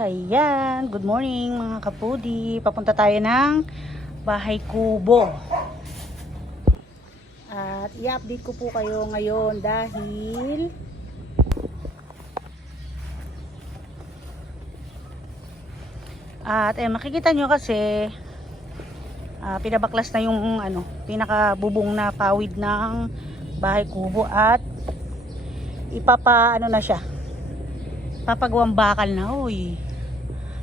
Ayan, good morning mga kapudi. Papunta tayo ng Bahay Kubo. At i-update ko po kayo ngayon dahil makikita nyo kasi pinabaklas na yung pinakabubong na pawid ng Bahay Kubo at na siya. Papagawang bakal na. Uy,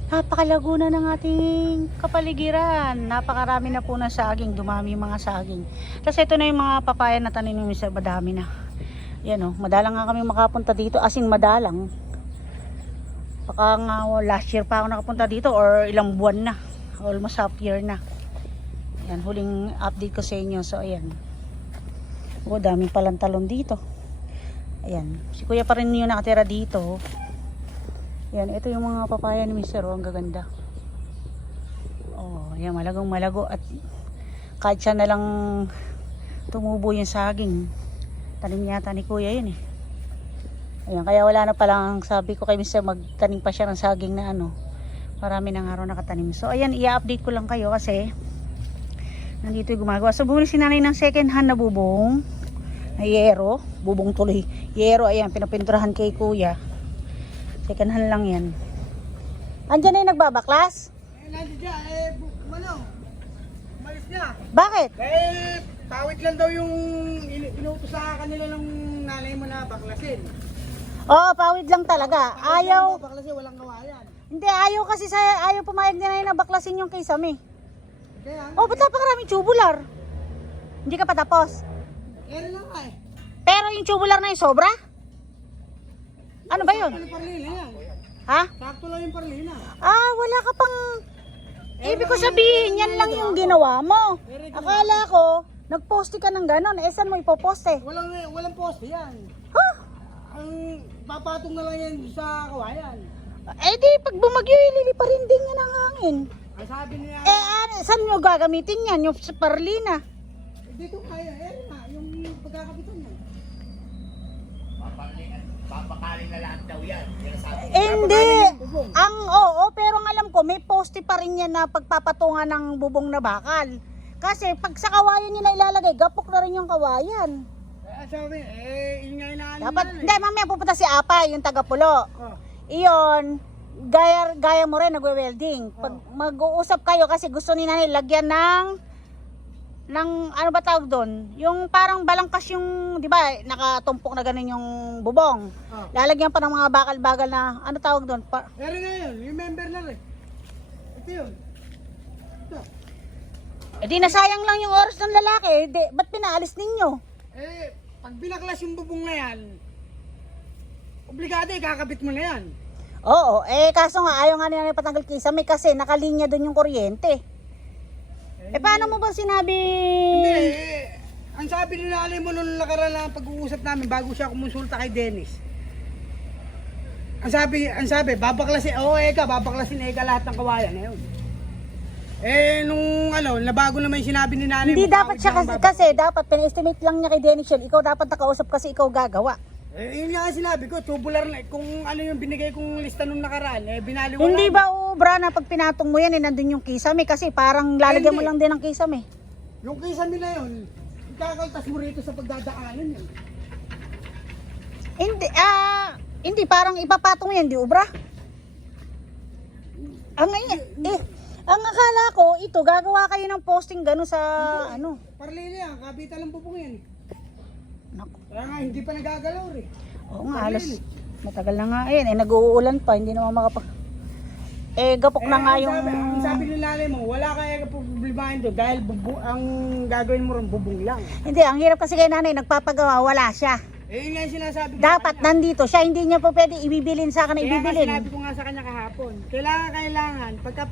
napakalago na ng ating kapaligiran. Napakarami na po na saging. Dumami yung mga saging. Kasi ito na yung mga papaya na tanim yung isa. Madami na. Yan o. Madalang nga kami makapunta dito. As in madalang. Baka nga last year pa ako nakapunta dito. Or ilang buwan na. Almost half year na. Yan. Huling update ko sa inyo. So ayan. O, daming palang talon dito. Ayan. Si kuya pa rin yung nakatira dito. Yan, ito yung mga papaya ni Mr. Oh, ang gaganda. Oh, yan, malagong malago at kahit siya na lang tumubo yung saging. Tanim yata ni Kuya yun eh. Ayan, kaya wala na palang sabi ko kay Mr. magtanim pa siya ng saging na marami ng araw nakatanim. So, ayan, i-update ko lang kayo kasi nandito yung gumagawa. So, bumili si nanay ng second hand na bubong na yero. Bubong tuloy. Yero, ayan, pinapinturahan kay Kuya. Second hand lang yan. Andiyan na yung nagbabaklas? Nandiyan dyan, umalis na. Bakit? Tawid lang daw yung inutos sa kanila ng nanay mo na baklasin. Oo, pawid lang talaga. Ayaw. Baklasin, walang kawayan. Hindi, ayaw pumayag nila na baklasin yung kisame. Kaya, Oh, ba't napakaraming tubular? Hindi ka pa tapos. yan lang eh. Pero yung tubular na yung sobra? Ano ba yun? Sakto lang parlina yan. Ha? Sakto lang yung parlina. Wala ka pang... Ibig ko sabihin, yan lang yung ginawa mo. Akala ko, nagposte ka ng ganon. Saan mo ipoposte? Walang poste yan. Ha? Ang papatong na lang yan sa kawayan. Di, pag bumagyo, ililiparin din yan ang hangin. Ang sabi niya, Saan nyo gagamitin yan? Yung sa parlina? dito kaya, yung pagkakapitan niya. Papakalin na lahat daw yan. Hindi. Pero ang alam ko, may poste pa rin yan na pagpapatungan ng bubong na bakal. Kasi pag sa kawayan nila ilalagay, gapok na rin yung kawayan. Sabi, yun nga inaano Dapat, na hindi, mamaya pupunta si Apa, yung taga-pulo. Oh. Iyon, gaya mo rin, nagwe-welding. Pag mag-uusap kayo kasi gusto ni nanay lagyan ng ano ba tawag doon? Yung parang balangkas yung, di ba, nakatumpok na ganun yung bubong. Oh. Lalagyan pa ng mga bakal-bakal na, ano tawag doon? Pero na yun, yung member na rin. Ito yun. Ito. Di nasayang lang yung oras ng lalaki, ba't pinaalis ninyo? Pag binaklas yung bubong na yan, obligado kakabit mo na yan. Oo, kaso nga ayaw nga nila patanggal kisame kasi nakalinya doon yung kuryente. Paano mo ba sinabi? Hindi, ang sabi nila alam mo nung nakaraan na pag-uusap namin bago siya kumonsulta kay Dennis. Ang sabi, babaklasin, babaklasin lahat ng kawayan na yun. Nung nabago naman yung sinabi ni nanay. Hindi dapat siya kasi dapat pina-estimate lang niya kay Dennis yun. Ikaw dapat nakausap kasi ikaw gagawa. Yun nga sinabi ko, tubular na, kung ano yung binigay kong lista nung nakaraan, binaliwala. Hindi ba ubra na pag pinatong mo yan, nandun yung kisame kasi parang lalagyan mo lang din ng kisame. Yung kisame na yun, ikakaltas mo rito sa pagdadaanan yun. Hindi, parang ipapatong yan, di ubra? Ang akala ko, ito, gagawa kayo ng posting gano'n sa, Parlili yan, kabita lang bubong yan. Naku. Kaya nga, hindi pa nagagalaw rin. Oo nga, halos matagal na nga. Nag-uulan pa, hindi naman makapag... gapok na nga yung... Ang sabi ni nanay mo, wala kaya problemahin doon dahil ang gagawin mo rin bubong lang. Hindi, ang hirap kasi kay nanay, nagpapagawa, wala siya. Yun nga yung sinasabi ko. Dapat nandito siya, hindi niya po pwede ibibilin sa akin na Kaya nga ibibilin. sinabi ko nga sa kanya kahapon, kailangan, pagka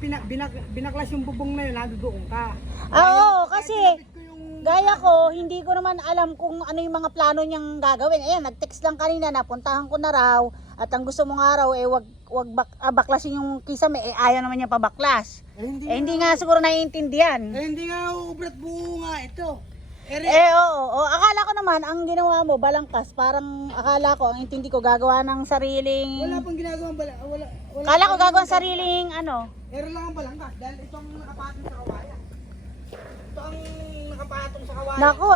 binaklas yung bubong na yun, nadudoon ka. Oo, kasi... Kinapit ko yung... Gaya ko, hindi ko naman alam kung ano yung mga plano niyang gagawin. Ayan, nag-text lang kanina, napuntahan ko na raw. At ang gusto mo nga raw, wag baklasin yung kisame. Ayaw naman niya pabaklas. Hindi nga siguro naiintindihan. Hindi nga ubrat buo nga ito. Oo. Akala ko naman, ang ginawa mo, balangkas. Parang akala ko, ang intindi ko, gagawa ng sariling... Wala pang ginagawa wala. Akala ko gagawa ng sariling, ano. Meron lang ang balangkas dahil ito ang nakapatong sa kawayan. Ito ang nakapatong sa kawayan. Nako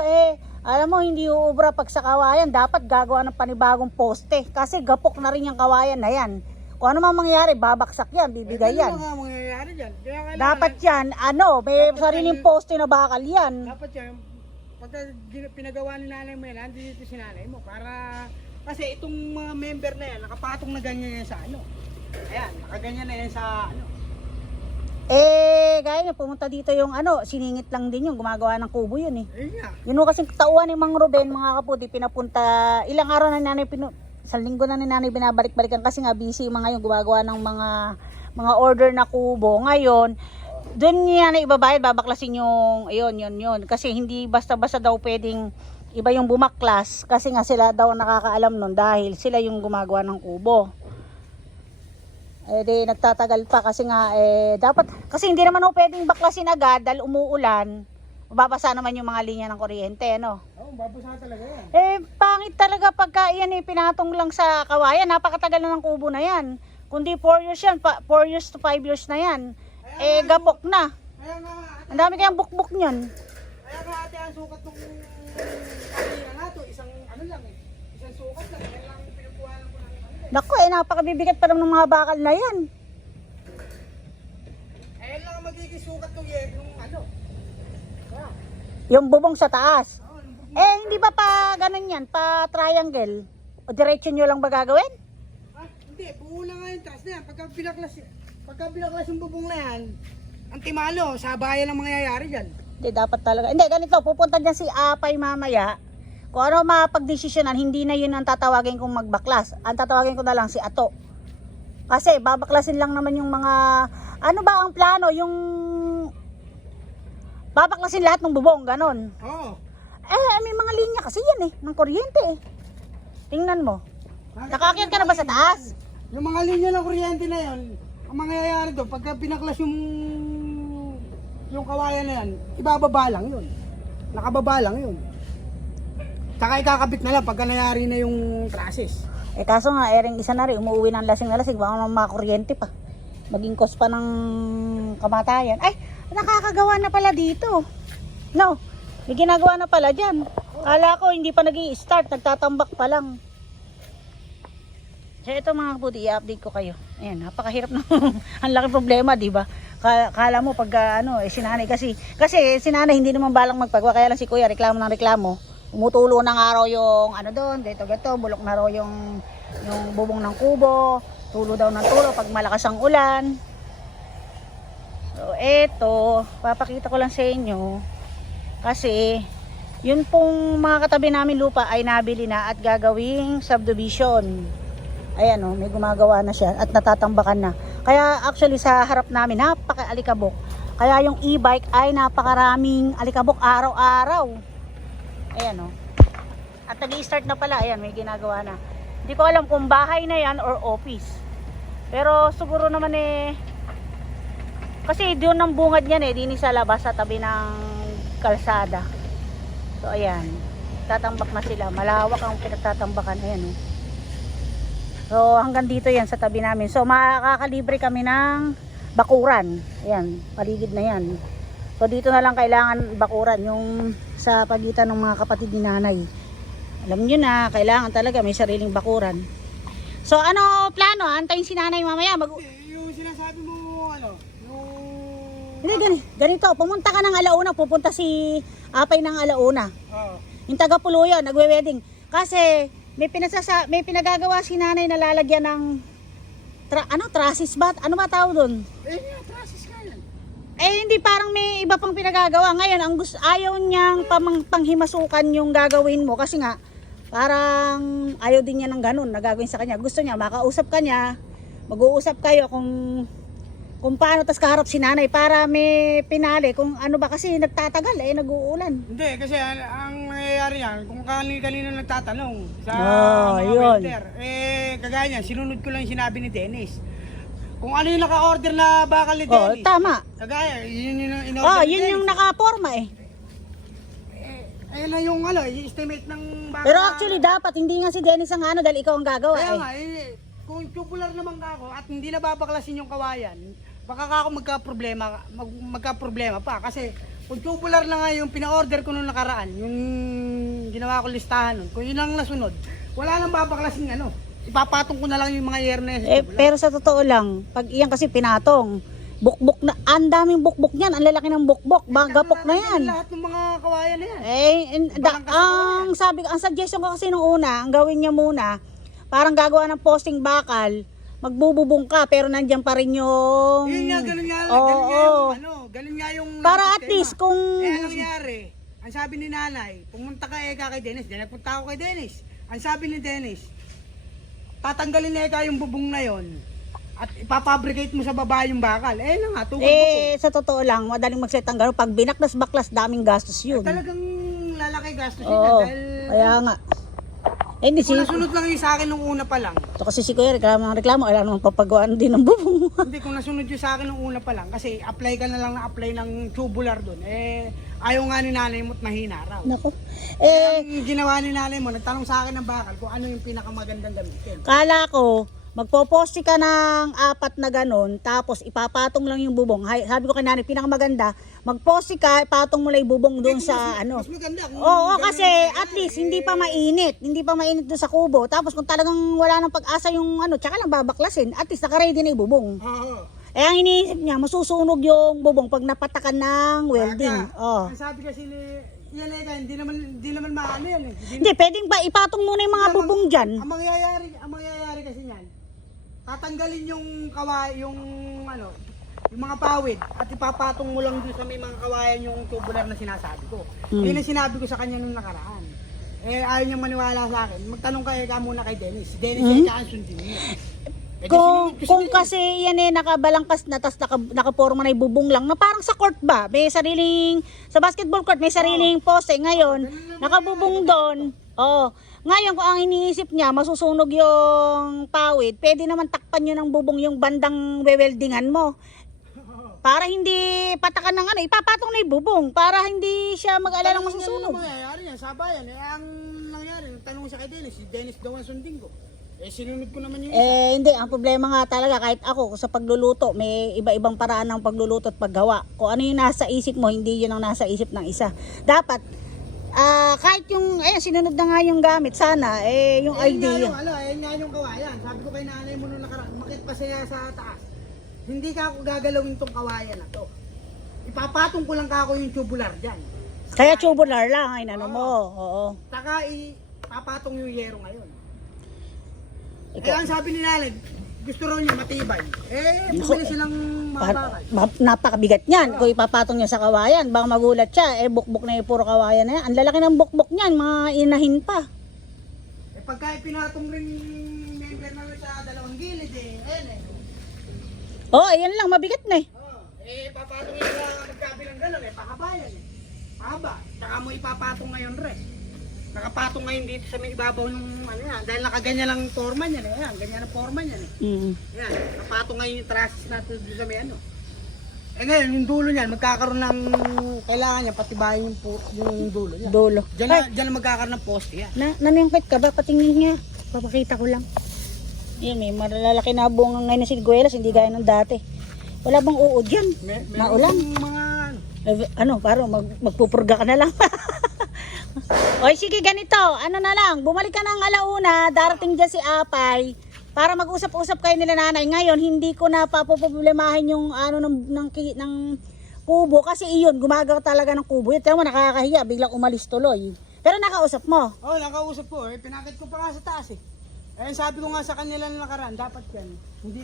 alam mo, hindi uubra pag sa kawayan. Dapat gagawa ng panibagong poste. Kasi gapok na rin yung kawayan na yan. Kung ano mang mangyari, babaksak yan, bibigay yan. Ano nga mangyayari dyan? Kaya kailangan, Dapat yan, may sariling poste na bakal yan. dapat yan, pagka pinagawa ni nanay mo yan, nandito si nanay mo para, kasi itong mga member na yan, nakapatong na ganyan yan sa ano. Ayan, nakaganyan na yan sa ano. Gaya na, pumunta dito yung siningit lang din yung gumagawa ng kubo yun eh. Ayun nga. Yun o kasing tauhan ni Mang Ruben, mga kaputi, pinapunta, ilang araw na ni nanay, sa linggo na ni nanay binabalik-balikan kasi nga busy yung mga yung gumagawa ng mga order na kubo. Ngayon, doon niya na ibabayad, babaklasin yung, yun. Kasi hindi basta-basta daw pwedeng iba yung bumaklas kasi nga sila daw nakakaalam nun dahil sila yung gumagawa ng kubo. Di nagtatagal pa kasi nga dapat, kasi hindi naman pwedeng baklasin agad dahil umuulan. Mababasa naman yung mga linya ng kuryente, no? Oo, babasa talaga yan. Pangit talaga pagka yan pinatong lang sa kawayan. Napakatagal na ng kubo na yan. Kundi 4 years yan, 4 years to 5 years na yan. Gapok na. Kaya nga, Ang dami kayang bukbuk niyan. kaya nga ate, ang sukat nung kanina nga to, isang ano lang eh. Isang sukat lang, yan lang yung pinukuha lang ko ng ano eh. Naku, napakabibigat pa naman ng mga bakal na yan. Ayan lang ang magiging sukat nung yung ano. Yung bubong sa taas. Oo, Hindi ba pa ganun yan? Pa triangle? O diretso nyo lang ba gagawin? hindi, buo na nga yung taas na yan. Pagka binaklas yung bubong na yan, ang timalo, sabayan ang mangyayari dyan. Hindi, dapat talaga. Hindi, ganito. Pupunta dyan si Apay mamaya. Kung ano mapagdesisyonan, hindi na yun ang tatawagin kong magbaklas. Ang tatawagin ko na lang si Ato. Kasi babaklasin lang naman yung mga... Ano ba ang plano? Yung... Babaklasin lahat ng bubong, ganon. Oo. May mga linya kasi yan ng kuryente Tingnan mo. Nakaakyat ka na ba sa taas? Yung mga linya ng kuryente na yun, ang mangyayari doon, pagka pinaklas yung kawayan na yan, ibababa lang yun. Nakababa lang yun. Tsaka ikakabit na lang pagka nangyari na yung trusses. Kaso nga, ring isa na rin, umuwi ng lasing na lasing, baka naman makakuryente pa. Maging cause pa ng kamatayan. Ay, nakakagawa na pala dito. No, may ginagawa na pala dyan. Kala ko hindi pa nag-i-start, nagtatambak pa lang. So ito mga kaputi, i-update ko kayo. Ayan, napakahirap na. Ang laki problema, di ba? Kala mo pag sinanay kasi sinanay hindi naman balang magpagawa, kaya lang si kuya reklamo ng reklamo. Umutulo na nga raw yung doon, dito, bulok na raw yung bubong ng kubo. Tulo daw ng tulo pag malakas ang ulan. So eto, papakita ko lang sa inyo. Kasi yun pong mga katabi namin lupa ay nabili na at gagawing subdivision. Ayan may gumagawa na siya at natatambakan na. Kaya actually sa harap namin napaka-alikabok. Kaya yung e-bike ay napakaraming alikabok araw-araw. Ayan At nag-i-start na pala. Ayan, may ginagawa na. Hindi ko alam kung bahay na yan or office. Pero siguro naman kasi doon ang bungad niyan dini sa labas sa tabi ng kalsada. So ayan, tatambak na sila. Malawak ang pinagtatambakan. Ayan So hanggang dito yan sa tabi namin. So makakalibre kami ng bakuran. Ayan, paligid na yan. So dito na lang kailangan bakuran yung sa pagitan ng mga kapatid ni nanay. Alam nyo na, kailangan talaga may sariling bakuran. So ano plano? Antayin si nanay mamaya. Yung sinasabi mo, Hindi, ganito. Pumunta ka ng alauna. Pupunta si Apay ng alauna. Oo. Yung taga Puluyan, nagwe-wedding. Kasi may pinagagawa si nanay na lalagyan ng trusses ba? Ano ba tawag doon? Trusses ka yan. Hindi parang may iba pang pinagagawa. Ngayon, ayaw niyang panghimasukan yung gagawin mo kasi nga parang ayaw din niya ng ganun na gagawin sa kanya. Gusto niya makausap ka niya, mag-uusap kayo kung paano, tas kaharap si nanay para may pinali kung ano ba kasi nagtatagal nag-uulan. Hindi, kasi ang nangyayari yan, kung kanino nagtatanong sa mga yun. welder, kagaya niyan, sinunod ko lang yung sinabi ni Dennis. Kung ano yung naka-order na bakal ni Dennis. Tama. Kagaya, yun yung in-order ni Yun Dennis. yung nakaporma Ayun na yung i-estimate ng baka. Pero actually dapat hindi nga si Dennis ang ano dahil ikaw ang gagawa Kaya eh. nga, kung tubular naman ka ako at hindi na babaklasin yung kawayan, baka ka ako magka-problema pa. Kasi kung tubular na nga yung pina-order ko nung nakaraan, yung ginawa ko listahan nun, kung yun ang nasunod, wala nang babaklasin ipapatong ko na lang yung mga yernes. Pero sa totoo lang, pag iyan kasi pinatong, bukbok na, ang daming bukbok niyan, ang lalaki ng bukbok, gapok na yan. Lahat ng mga kawayan na yan. Ang suggestion ko kasi nung una, ang gawin niya muna, parang gagawa ng posting bakal, magbububong ka, pero nandiyan pa rin yung... Yun nga, ganun nga yung para at sistema. least kung... Anong nangyari? Ang sabi ni nanay, pumunta ka kay Dennis, dahil nagpunta ako kay Dennis. Ang sabi ni Dennis, tatanggalin na yung bubong na yon at ipapabricate mo sa baba yung bakal. Sa totoo lang, madaling mag-set ang gano'n. Pag binaklas-baklas, daming gastos yun. Talagang lalaki gastos yun. Oo, Dahil kaya nga. Hindi kung nasunod lang yung sa akin nung una pa lang. Ito kasi si Kuya, reklamo, alam naman papagawaan din ng bubong. Hindi, kung nasunod yung sa akin nung una pa lang, kasi apply ka na lang apply ng tubular doon. Ayaw nga ni nanay mo't mahina raw. Nako. Ang ginawa ni nanay mo, nagtanong sa akin ng bakal kung ano yung pinakamagandang gamitin. Kala ko, magpoposte ka ng 4 na ganon, tapos ipapatong lang yung bubong. Sabi ko kay nanay, pinakamaganda, magposte ka, ipatong mo lang yung bubong doon sa Mas maganda kung Oo, ganun kasi at least hindi pa mainit. Hindi pa mainit doon sa kubo. Tapos kung talagang wala nang pag-asa yung tsaka lang babaklasin, at least naka-ready na yung bubong. Oo. Ang iniisip niya, masusunog yung bubong pag napatakan ng welding. Ang sabi kasi ni hindi naman maano yan eh. Hindi, pwedeng ba ipatong muna yung mga bubong dyan? Ang mangyayari kasi niyan, tatanggalin yung yung mga pawid at ipapatong mo lang doon sa may mga kawayan yung tubular na sinasabi ko. Yun ang sinabi ko sa kanya nung nakaraan. Ayaw niyang maniwala sa akin. Magtanong ka muna kay Dennis. Si Dennis ang sundin niya. Kung kasi yan nakabalangkas na, tas nakaporma na yung bubong lang, na parang sa court ba? May sariling, sa basketball court, may sariling poste. Ngayon, nakabubong doon. Ngayon, kung ang iniisip niya, masusunog yung pawid, pwede naman takpan nyo ng bubong yung bandang weweldingan mo. Para hindi patakan ng ipapatong na yung bubong. Para hindi siya mag-alala ng masusunog. Ang mangyayari yan, sabayan. Ang nangyari, tanong siya kay Dennis. Si Dennis daw ang sundin ko. Sinunod ko naman yung isa. Hindi, ang problema nga talaga, kahit ako sa pagluluto, may iba-ibang paraan ng pagluluto at paggawa. Kung ano yung nasa isip mo, hindi yun ang nasa isip ng isa. Dapat, kahit yung, sinunod na nga yung gamit, sana, yung idea. Ayun nga yung kawayan. Sabi ko kay nanay mo nung nakaraan, makit pa siya sa taas. Hindi ka ako gagalawin tong kawayan na to. Ipapatong ko lang ako yung tubular dyan. Kaya tubular lang, ay mo. Oo. Taka ipapatong yung yero ngayon. Ang sabi ni nanay, gusto raw niya matibay. Bumili silang mga bakal. Napakabigat niyan. Kung ipapatong niya sa kawayan, baka magulat siya. Bukbok na yung puro kawayan na yan. Ang lalaki ng bukbok niyan, mga inahin pa. Pagka pinatong rin member namin sa dalawang gilid Ayan lang, mabigat na papatong yung magkabilang gano'n pakabayan Pahaba. Tsaka mo ipapatong ngayon nakapatong ngayon dito sa may ibabaw ng dahil nakaganyan lang forma niyan ganyan ang forma niyan Yan, nakapatong ngayon yung trusses natin dito sa may ngayon yung dulo niyan magkakaroon ng kailangan niya patibayin yung dulo niya. Dulo. Diyan magkakaroon ng poste yan. Naningkit ka ba? Patingin niya. Papakita ko lang. Yan, may malalaki na bunga ngayon na sigwelas, hindi gaya ng dati. Wala bang uod yan? Maulan? Mga parang magpupurga ka na lang. Oy, sige, ganito. Na lang, bumalik ka ng alauna, darating dyan si Apay, para mag-usap-usap kayo nila nanay. Ngayon, hindi ko na papoproblemahin yung ng kubo, kasi iyon, gumagawa talaga ng kubo. Ito mo, nakakahiya, biglang umalis tuloy. Pero nakausap mo? Nakausap ko. Pinakit ko pa nga sa taas sabi ko nga sa kanila na nakaraan, dapat yan.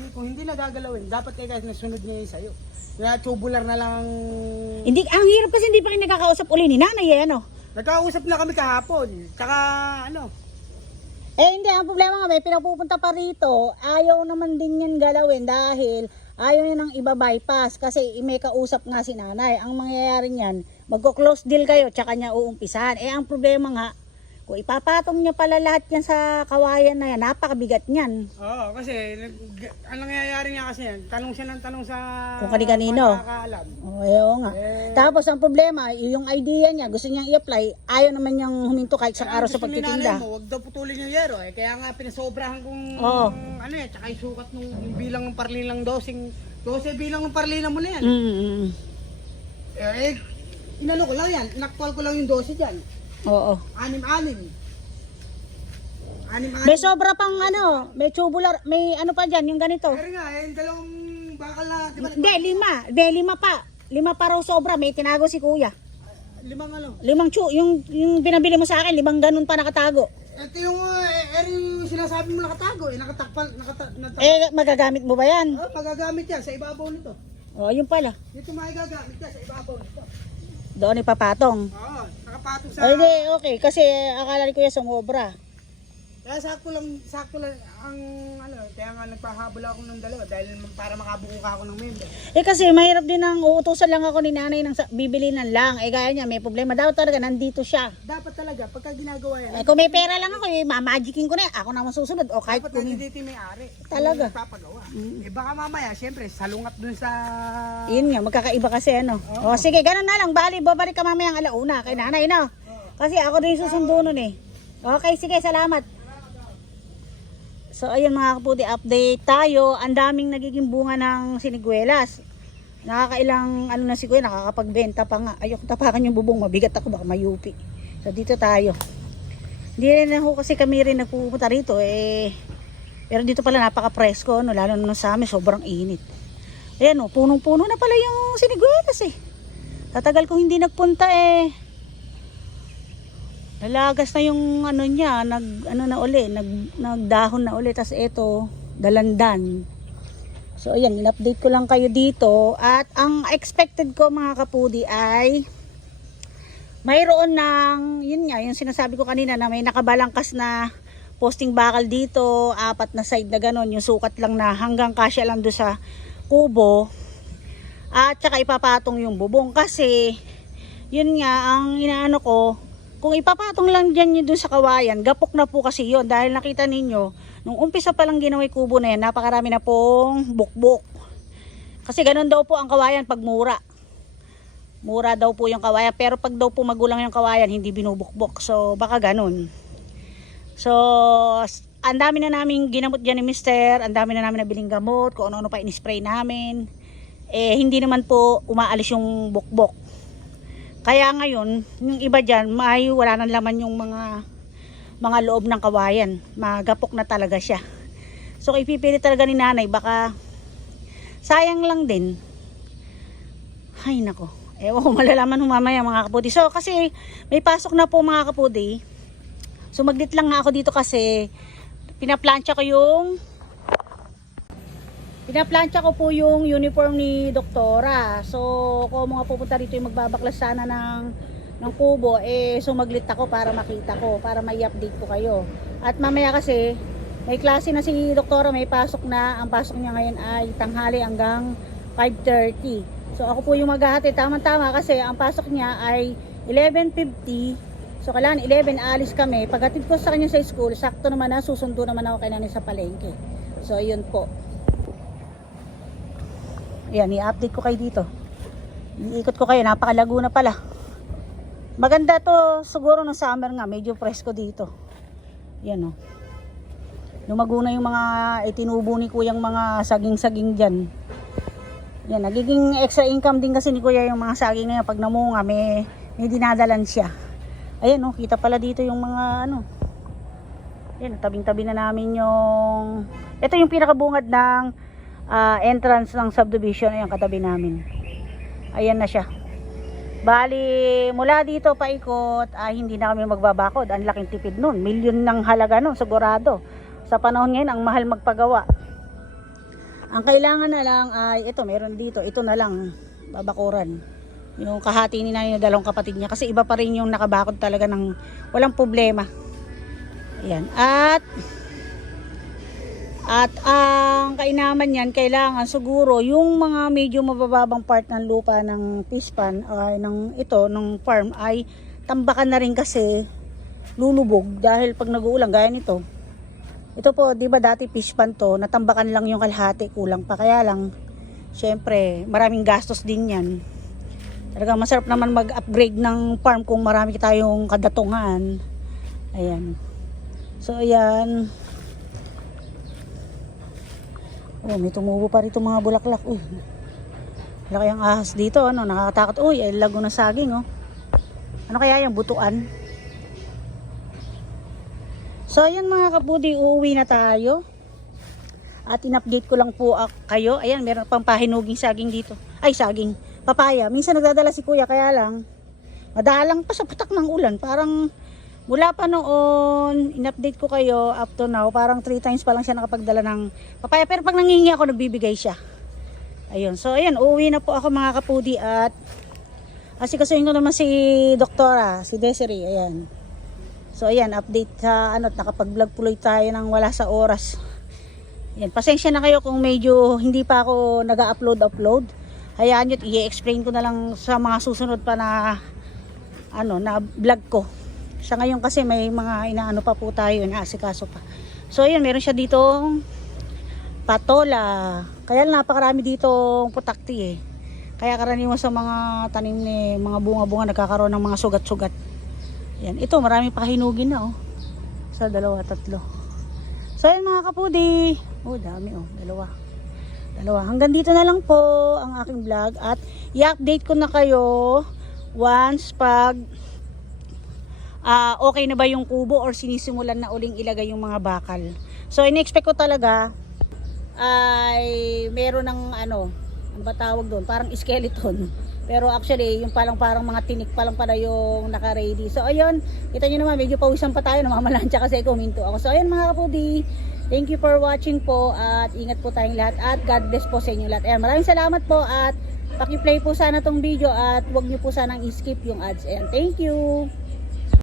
Kung hindi na gagalawin, dapat guys, nasunod niya yun sa'yo. Kaya tubular na lang. Hindi, ang hirap kasi hindi pa kayo nagkakausap uli ni nanay Nagkausap na kami kahapon. Tsaka hindi, ang problema nga, may pinapupunta pa rito. Ayaw naman din yan galawin dahil ayaw niya nang iba-bypass kasi may kausap nga si nanay. Ang mangyayari niyan, magko-close deal kayo tsaka niya uumpisahan. Ang problema nga, Kung ipapatong niya pala lahat yan sa kawayan na yan, napakabigat niyan. Oo, kasi ang nangyayari nga kasi yan, tanong siya ng tanong sa Kung kani-kanino. mga nakakaalam. Oo nga. Tapos ang problema, yung idea niya, gusto niyang i-apply, ayaw naman niyang huminto kahit isang araw sa Gusto ni pagtitinda. nanay mo, wag daw putulin yung yero eh. Kaya nga pinasobrahan kong Oo. ano eh, tsaka yung sukat nung yung bilang ng parlilang 12 bilang ng parlila mo na yan. Mm. Eh, inano ko lang yan, inaktwal ko lang yung 12 dyan. Oo. 6-6. May sobra pang ano, may tubular, may ano pa dyan, yung ganito. Pero nga, yung dalawang bakal na, di ba? Hindi, lima pa. Lima pa raw sobra, may tinago si kuya. 5 ano. Yung binabili mo sa akin, 5 ganun pa nakatago. Ito yung, yung sinasabi mo nakatakpan, Magagamit mo ba yan? magagamit yan sa ibabaw nito. Oh, yun pala. Dito magagamit yan sa ibabaw nito. Doon ipapatong. Oo, nakapatong sa... Ay, di, okay, kasi akala ni kuya sumobra. Kaya sakto lang ang ano, kaya nga nagpahabol ako ng dalawa dahil para makabuo ka ako ng member. Kasi mahirap din ang uutusan lang ako ni nanay ng bibili ng lang. Gaya niya, may problema. Dapat talaga, nandito siya. Dapat talaga, pagka ginagawa yan, Kung may pera lang ako, mamagicking ko na. Ako naman susunod. O kahit dapat kung... nandito may ari. Talaga. Papagawa. Baka mamaya, syempre, salungat dun sa... Yun nga, magkakaiba kasi ano. O sige, ganun na lang. Bali, babalik ka mamaya ang alauna kay nanay, no? Kasi ako din susundo nun eh. Okay, sige, salamat. So ayun mga kapudi, update tayo. Ang daming nagiging bunga ng siniguelas. Nakakailang ano na si kuya, nakakapagbenta pa nga. Ayoko tapakan yung bubong, mabigat ako baka mayupi. So dito tayo. Hindi rin ako kasi kami rin nagpupunta rito eh. Pero dito pala napaka-presko, no? Lalo na sa amin, sobrang init. Ayan o, punong-puno na pala yung siniguelas eh. Tatagal kong hindi nagpunta eh. Nalagas na yung ano niya, nagdahon na uli. Tapos ito, dalandan. So ayan, in-update ko lang kayo dito. At ang expected ko mga kapudi ay mayroon ng, yun nga, yung sinasabi ko kanina na may nakabalangkas na posting bakal dito, 4 na side na ganon, yung sukat lang na hanggang kasya lang doon sa kubo. At saka ipapatong yung bubong kasi, yun nga, ang inaano ko, kung ipapatong lang dyan yun dun sa kawayan, gapok na po kasi yun. Dahil nakita ninyo, nung umpisa palang ginaway kubo na yan, napakarami na pong bukbok. Kasi ganun daw po ang kawayan pag mura. Mura daw po yung kawayan. Pero pag daw po magulang yung kawayan, hindi binubukbok. So baka ganun. So, ang dami na namin ginamot dyan ni Mister. Ang dami na namin nabiling gamot. Kung ano-ano pa in-spray namin. Eh, hindi naman po umaalis yung bukbok. Kaya ngayon, yung iba dyan, wala nang laman yung mga loob ng kawayan. Magapok na talaga siya. So, ipipili talaga ni nanay, baka sayang lang din. Ay, nako. Ewan ko, malalaman mamaya mga kapudi. So, kasi may pasok na po mga kapudi. So, maglit lang nga ako dito kasi pinaplansya ko po yung uniform ni doktora. So, kung mga pupunta rito yung magbabaklas sana ng kubo, eh sumaglit ako para makita ko, para may update ko kayo. At mamaya kasi, may klase na si doktora, may pasok na. Ang pasok niya ngayon ay tanghali hanggang 5:30. So, ako po yung maghahati. Tama-tama kasi ang pasok niya ay 11:50. So, kailangan 11 alis kami. Paghatid ko sa kanya sa school, sakto naman na, susundo naman ako kay nanay sa palengke. So, yun po. Ayan, i-update ko kayo dito. Iikot ko kayo, napakalago na pala. Maganda to, siguro ng summer nga, medyo presko dito. Yan o. Lumago na yung mga itinubo ni kuyang mga saging-saging dyan. Yan, nagiging extra income din kasi ni kuya yung mga saging ngayon. Pag namunga, may dinadalan siya. Ayan o, kita pala dito yung mga ano. Yan, tabing-tabi na namin yung... Ito yung pinakabungad ng entrance ng subdivision. Ayan, katabi namin. Ayan na siya. Bali, mula dito paikot ay hindi na kami magbabakod. Ang laking tipid nun. Milyon ng halaga nun, sigurado. Sa panahon ngayon, ang mahal magpagawa. Ang kailangan na lang ay, ito, meron dito. Ito na lang, babakuran. Yung kahati ni nanay na dalawang kapatid niya. Kasi iba pa rin yung nakabakod talaga ng walang problema. Ayan. At ang kainaman yan, kailangan siguro yung mga medyo mabababang part ng lupa ng pispan ay ng farm ay tambakan na rin kasi lulubog dahil pag nag-uulan gaya nito. Ito po, 'di ba dati fish pan to, natambakan lang yung kalahati, kulang pa, kaya lang syempre, maraming gastos din 'yan. Talagang masarap naman mag-upgrade ng farm kung marami tayong kadatungan. Ayan. So ayan. Oh, may tumubo pa rito mga bulaklak. Uy. Laki ang ahas dito, ano, nakakatakot. Uy, ay lago ng saging, oh. Ano kaya yung butuan? So, ayan mga kabudi, uuwi na tayo. At in-update ko lang po kayo. Ayan, meron pang pahinuging saging dito. Ay, saging. Papaya. Minsan nagdadala si kuya, kaya lang madalang pa sa putak ng ulan. Parang mula pa noon, in-update ko kayo up to now. Parang 3 times pa lang siya nakapagdala ng papaya. Pero pag nangingi ako, nagbibigay siya. Ayun. So, ayan, uuwi na po ako mga kapudi. At asikasuhin ko naman si Doktora, si Desiree. Ayan. So ayan, update sa nakapag-vlog tuloy tayo nang wala sa oras. Ayan, pasensya na kayo kung medyo hindi pa ako nag-upload. Hayaan nyo, i-explain ko na lang sa mga susunod pa na na vlog ko. Sa ngayon kasi may mga inaano pa po tayo, inaasikaso pa. So ayan, meron siya ditong patola. Kaya napakarami ditong putakti eh. Kaya karaniwan sa mga tanim ni mga bunga-bunga nagkakaroon ng mga sugat-sugat. Yan, ito marami pa hinugin na, oh. Sa 2, 3. So yan mga kapudi. Oh, dami, oh. 2. Hanggang dito na lang po ang aking vlog. At i-update ko na kayo once pag okay na ba yung kubo or sinisimulan na uling ilagay yung mga bakal. So in-expect ko talaga ay meron ng ano ba tawag doon? Parang skeleton. Pero actually, yung parang mga tinik pa lang pala yung naka-ready. So ayun, kita nyo naman, medyo pawisan pa tayo, namamalansya kasi kuminto ako. So ayun mga kapudi, thank you for watching po at ingat po tayong lahat at God bless po sa inyo lahat. Ayan, maraming salamat po at paki-play po sana tong video at huwag nyo po sanang i-skip yung ads. Ayan, thank you!